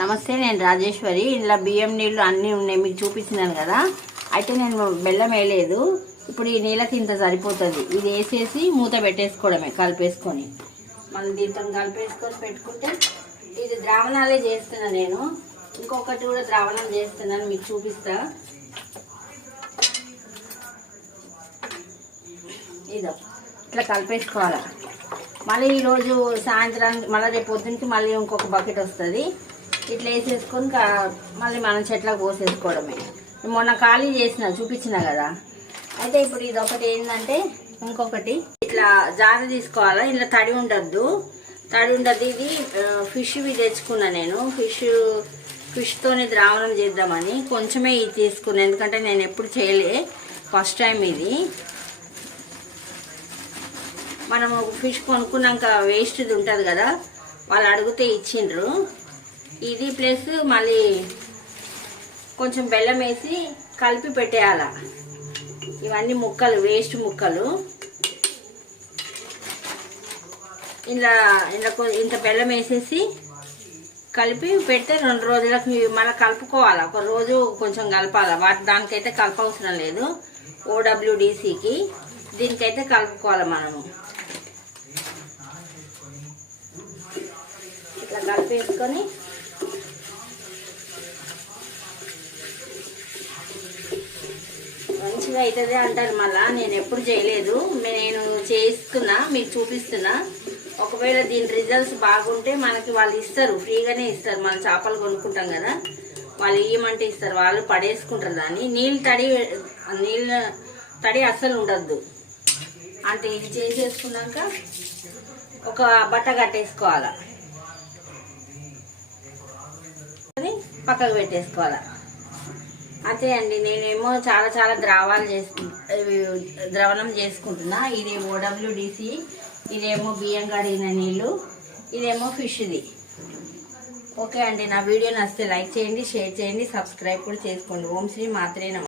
నమస్తే నేను రాజేశ్వరి. ఇలా బియ్యం నీళ్ళు అన్నీ ఉన్నాయి మీకు చూపించినాను కదా. అయితే నేను బెల్లం వేయలేదు. ఇప్పుడు ఈ నీళ్ళకి ఇంత సరిపోతుంది. ఇది వేసేసి మూత పెట్టేసుకోవడమే కలిపేసుకొని. మళ్ళీ దీంతో కలిపేసుకొని పెట్టుకుంటే ఇది ద్రావణాలే చేస్తున్నా నేను. ఇంకొకటి కూడా ద్రావణం చేస్తున్నాను మీకు చూపిస్తా. ఇదో ఇట్లా కలిపేసుకోవాలి. మళ్ళీ ఈరోజు సాయంత్రానికి మళ్ళీ రేపు పొద్దున్నకి మళ్ళీ ఇంకొక బకెట్ వస్తుంది. ఇట్లా వేసేసుకొని మళ్ళీ మనం చెట్లకు పోసేసుకోవడమే. మొన్న ఖాళీ చేసిన చూపించిన కదా. అయితే ఇప్పుడు ఇది ఒకటి ఏంటంటే ఇంకొకటి. ఇట్లా జార తీసుకోవాలా? ఇలా తడి ఉండద్దు. తడి ఉండద్దు. ఇది ఫిష్వి తెచ్చుకున్నా నేను. ఫిష్ ఫిష్తోనే ద్రావణం చేద్దామని కొంచెమే ఇది తీసుకున్నాను ఎందుకంటే నేను ఎప్పుడు చేయలే. ఫస్ట్ టైం ఇది. మనము ఫిష్ కొనుక్కున్నాక వేస్ట్ది ఉంటుంది కదా. వాళ్ళు అడిగితే ఇచ్చిండ్రు. ఇది ప్లస్ మళ్ళీ కొంచెం బెల్లం వేసి కలిపి పెట్టేయాల. ఇవన్నీ ముక్కలు వేస్ట్ ముక్కలు. ఇలా ఇలా ఇంత బెల్లం వేసేసి కలిపి పెడితే రెండు రోజులకు మళ్ళీ కలుపుకోవాలి. ఒక రోజు కొంచెం కలపాలి. వాటి దానికైతే కలపవసరం లేదు. ఓడబ్ల్యూడిసికి దీనికైతే కలుపుకోవాలి మనము. ఇట్లా కలిపేసుకొని మంచిగా అవుతుంది అంటారు మళ్ళా. నేను ఎప్పుడు చేయలేదు. నేను చేసుకున్నా మీకు చూపిస్తున్నా. ఒకవేళ దీని రిజల్ట్స్ బాగుంటే మనకి వాళ్ళు ఇస్తారు. ఫ్రీగానే ఇస్తారు. మనం చేపలు కొనుక్కుంటాం కదా. వాళ్ళు ఇవ్వమంటే ఇస్తారు. వాళ్ళు పడేసుకుంటారు దాన్ని. నీళ్ళు తడి నీళ్ళ తడి అస్సలు ఉండద్దు. అంటే ఇది చేసేసుకున్నాక ఒక బట్ట కట్టేసుకోవాలి. అని పక్కకు పెట్టేసుకోవాలి. అంతే అండి నేనేమో చాలా చాలా ద్రావాలు చేసు ద్రవణం చేసుకుంటున్నా. ఇది ఓడబ్ల్యూడిసి ఇదేమో బియ్యం కడిగిన నీళ్ళు ఇదేమో ఫిష్ది ఓకే అండి నా వీడియో నచ్చితే లైక్ చేయండి షేర్ చేయండి సబ్స్క్రైబ్ కూడా చేసుకోండి. ఓం శ్రీ మాత్రే